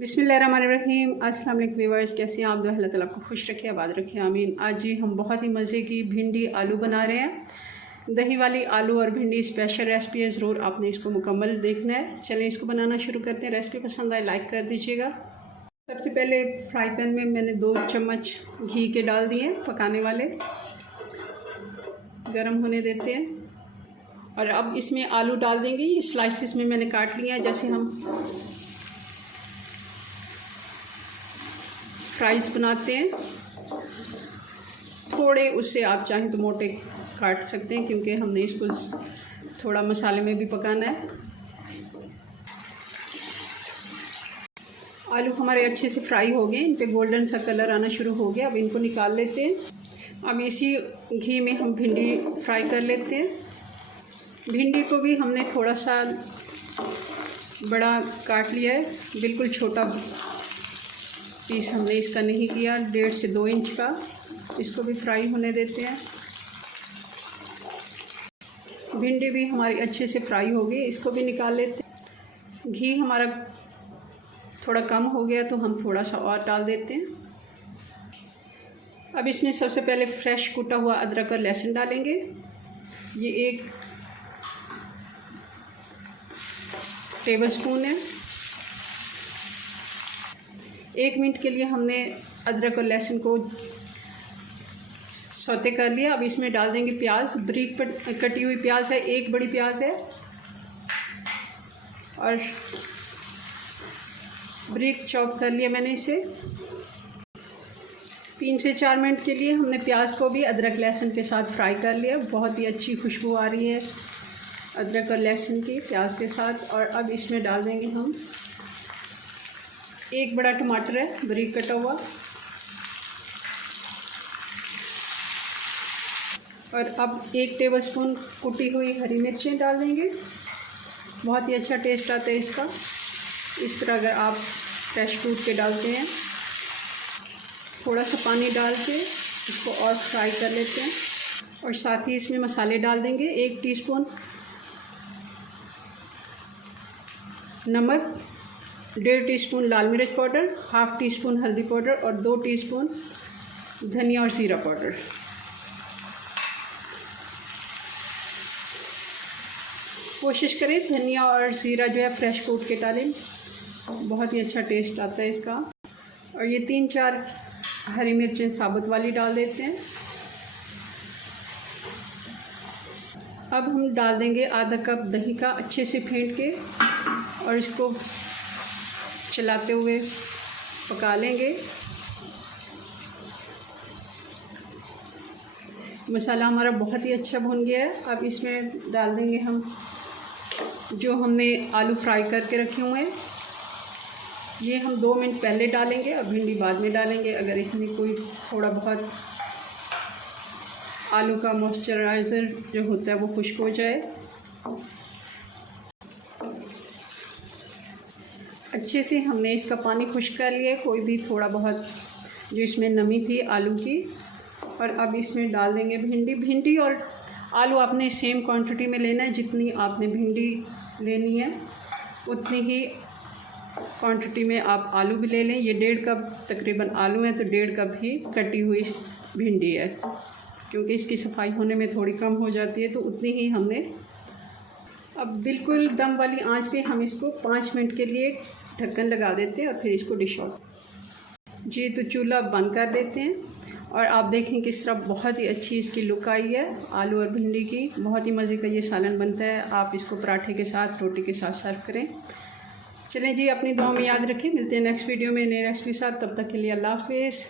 बिस्मिल्लाहिर्रहमानिर्रहीम। अस्सलाम वालेकुम व्यूअर्स, कैसे हैं आप? अल्लाह ताला आपको खुश रखे, आबाद रखे, आमीन। आज जी हम बहुत ही मज़े की भिंडी आलू बना रहे हैं। दही वाली आलू और भिंडी स्पेशल रेसिपी है, ज़रूर आपने इसको मुकम्मल देखना है। चलें इसको बनाना शुरू करते हैं। रेसिपी पसंद आए लाइक कर दीजिएगा। सबसे पहले फ्राई पैन में मैंने 2 चम्मच घी के डाल दिए पकाने वाले, गर्म होने देते हैं। और अब इसमें आलू डाल देंगे। ये स्लाइसिस में मैंने काट लिया है, जैसे हम फ्राइज़ बनाते हैं। थोड़े उससे आप चाहें तो मोटे काट सकते हैं, क्योंकि हमने इसको थोड़ा मसाले में भी पकाना है। आलू हमारे अच्छे से फ्राई हो गए, इन पे गोल्डन सा कलर आना शुरू हो गया। अब इनको निकाल लेते हैं। अब इसी घी में हम भिंडी फ्राई कर लेते हैं। भिंडी को भी हमने थोड़ा सा बड़ा काट लिया है, बिल्कुल छोटा पीस हमने इसका नहीं किया, 1.5 से 2 इंच का। इसको भी फ्राई होने देते हैं। भिंडी भी हमारी अच्छे से फ्राई हो गई, इसको भी निकाल लेते हैं। घी हमारा थोड़ा कम हो गया तो हम थोड़ा सा और डाल देते हैं। अब इसमें सबसे पहले फ्रेश कूटा हुआ अदरक और लहसुन डालेंगे। ये 1 टेबलस्पून है। 1 मिनट के लिए हमने अदरक और लहसुन को सौते कर लिया। अब इसमें डाल देंगे प्याज। बारीक कटी हुई प्याज है, 1 बड़ी प्याज है। और बारीक चॉप कर लिया मैंने इसे। 3 से 4 मिनट के लिए हमने प्याज को भी अदरक लहसुन के साथ फ्राई कर लिया। बहुत ही अच्छी खुशबू आ रही है अदरक और लहसुन की प्याज के साथ। और अब इसमें डाल देंगे हम 1 बड़ा टमाटर है, बारीक कटा हुआ। और अब 1 टेबलस्पून कुटी हुई हरी मिर्चें डाल देंगे। बहुत ही अच्छा टेस्ट आता है इसका, इस तरह अगर आप फ्रेश कूट के डालते हैं। थोड़ा सा पानी डाल के इसको और फ्राई कर लेते हैं। और साथ ही इसमें मसाले डाल देंगे। 1 टीस्पून नमक, 1.5 टीस्पून लाल मिर्च पाउडर, 1/2 टीस्पून हल्दी पाउडर और 2 टीस्पून धनिया और ज़ीरा पाउडर। कोशिश करें धनिया और ज़ीरा जो है फ्रेश कूट के डालें, बहुत ही अच्छा टेस्ट आता है इसका। और ये 3-4 हरी मिर्चें साबुत वाली डाल देते हैं। अब हम डाल देंगे आधा कप दही का, अच्छे से फेंट के, और इसको चलाते हुए पका लेंगे। मसाला हमारा बहुत ही अच्छा भुन गया है। अब इसमें डाल देंगे हम जो हमने आलू फ्राई करके रखे हुए हैं। ये हम 2 मिनट पहले डालेंगे और भिंडी बाद में डालेंगे। अगर इसमें कोई थोड़ा बहुत आलू का मॉइस्चराइज़र जो होता है वो खुश्क हो जाए। अच्छे से हमने इसका पानी खुश्क कर लिया, कोई भी थोड़ा बहुत जो इसमें नमी थी आलू की। और अब इसमें डाल देंगे भिंडी और आलू आपने सेम क्वांटिटी में लेना है। जितनी आपने भिंडी लेनी है उतनी ही क्वांटिटी में आप आलू भी ले लें। ये 1.5 कप तकरीबन आलू है, तो 1.5 कप ही कटी हुई भिंडी है, क्योंकि इसकी सफाई होने में थोड़ी कम हो जाती है, तो उतनी ही हमने। अब बिल्कुल दम वाली आंच पे हम इसको 5 मिनट के लिए ढक्कन लगा देते हैं और फिर इसको डिश आउट। जी, तो चूल्हा बंद कर देते हैं। और आप देखें किस तरह बहुत ही अच्छी इसकी लुक आई है आलू और भिंडी की। बहुत ही मज़े का ये सालन बनता है। आप इसको पराठे के साथ, रोटी के साथ सर्व करें। चलें जी, अपनी दुआ में याद रखें। मिलते हैं नेक्स्ट वीडियो में नई रेसिपी साथ। तब तक के लिए अल्लाह हाफिज़।